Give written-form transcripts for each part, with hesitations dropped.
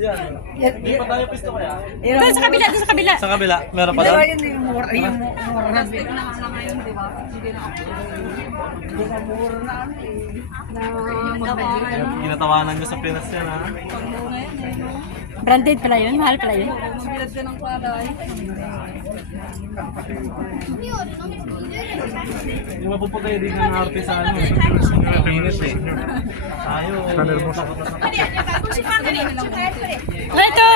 Yan. Hindi pa tayo pisto kaya? Doon sa kabila, doon sa kabila. Sa kabila, meron pa doon? Yun yung mura. Yung mura na. Plastic na nga ngayon, di ba? Hindi na ako. Hindi na mura na ano eh. Ginatawanan nyo sa Pinas yan, ha? Pagmura yan, eh, no? Branded pala yun, mahal pala yun. Bilad ka ng palay. Yung mapuputay din ng arte sa ano. Pinis eh. Tayo. Oh, ito!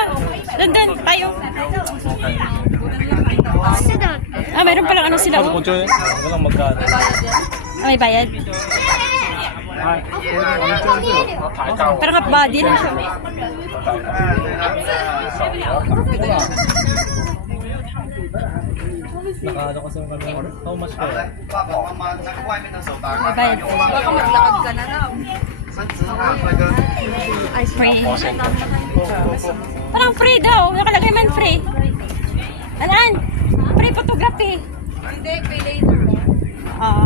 Doon, tayo. Ah, mayroon palang ano sila. Ano Oh. po, Choy? Walang magkano. Ah, may bayad. Parang half body lang siya. Nakaano kasi yung kami. How much kaya? May bayad. Baka maglakad ka na raw. Free. Parang free daw. Nakalagay man free. Alaan? Free photography. Hindi, pay later. Oo.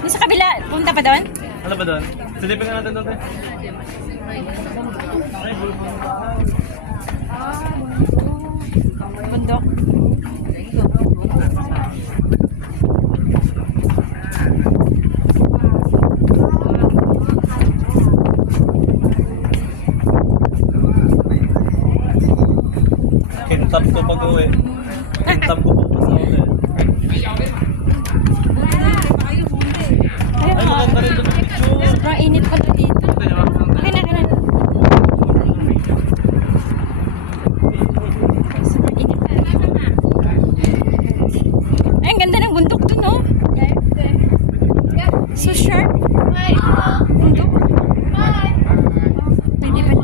Doon sa kabila, punta pa doon? Ano ba doon? Silipin ka natin doon, te. Bundok. Kintab ko pag uwi. Kintab ko po sa uwi. Ay, maganda rin doon yung picture. Sobrang init pa doon dito. Okay na, okay na. Sobrang init pa. Ay, ang ganda ng bundok doon, no? So sharp. Bundok. Pwede pa.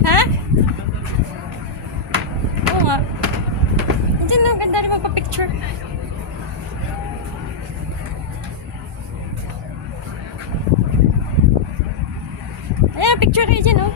Ha? Oo nga. Diyan na, ganda rin magpa-picture. Ayan, picture kayo dyan, oh.